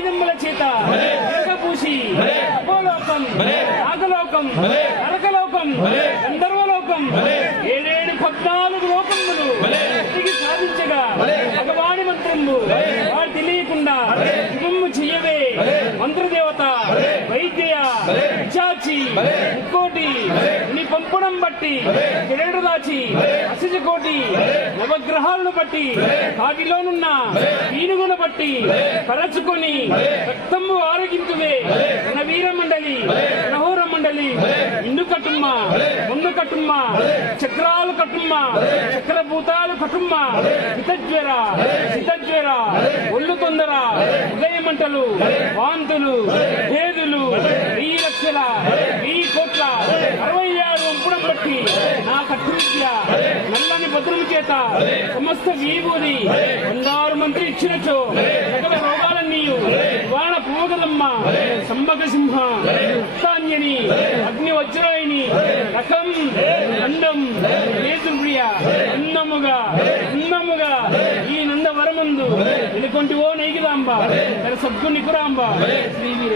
ఐదమ్మల చేత పూసి అపోలోకం, నాగలోకం, నరకలోకం, గంధర్వలోకం 7 14 లోకములు తిరిగి సాధించగా భగవాని మంత్రము వాడు తెలియకుండా శివము చెయ్యవే మంత్రదేవత వైద్య చాచి ముక్కోటి నీ పంపడం బట్టి కిరీడు దాచి అసిజకోటి నవగ్రహాలను బట్టి కాటిలోనున్న ఈనుగును బట్టి పరచుకొని రక్తము ఆరోగింతువే మన వీర మండలి నహోర మండలి ఇండు కట్టుమ్మ మున్ను కట్టుమ్మ చక్రాలు కట్టుమ్మ చక్రభూతాలు కట్టుమ్మ హితజ్వర సితజ్వర ఒళ్ళు తొందర ఉదయ మంటలు వాంతులు భేదులు 1000 లక్షల 1000 కోట్ల 66 వంపుడం బట్టి నా కట్టుమిద్య నల్లని భద్రము చేత సమస్త వీభూది 16 మంత్రి ఇచ్చినచో సకల రోగాలన్నీ వాణ పోగదమ్మ సంబక సింహ ఉత్తాన్యని అగ్ని వజ్రాయిని రకం నందం ప్రియ అందముగా ఈ నంద వరమందు ఎలుకొంటి ఓ నైగిదాంబ తన సద్గు నికురాంబ శ్రీ వీర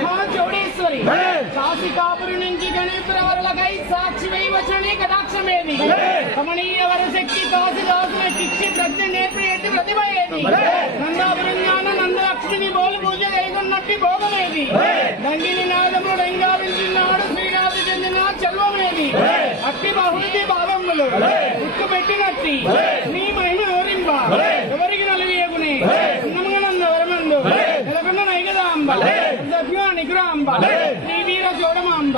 महाचौडेश्वरी काशिकापुरी నుంచి గణేశ్వరవరలకై సాక్షివై వచనే కటాక్షమేది కమనీయ వరశక్తి కాశీదాసుల శిక్షి ప్రజ్ఞ నేర్పేటి ప్రతిభయేది నందాపురం జ్ఞాన నందలక్ష్మిని బోలు పూజ కైగొన్నట్టి భోగమేది దండిని నాదములు డంగా వింటున్నాడు శ్రీనాథి చెందిన చెల్వమేది అట్టి బహుళి భావములు ఉక్కు పెట్టినట్టి నీ మహిమ ఎవరింబ ఎవరికి నలివేగునే నమగనంద వరమందు నెలకొన్న నైగదాంబ సభ్యో నిగ్రహాంబ శ్రీ వీర చోడమాంబ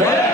జై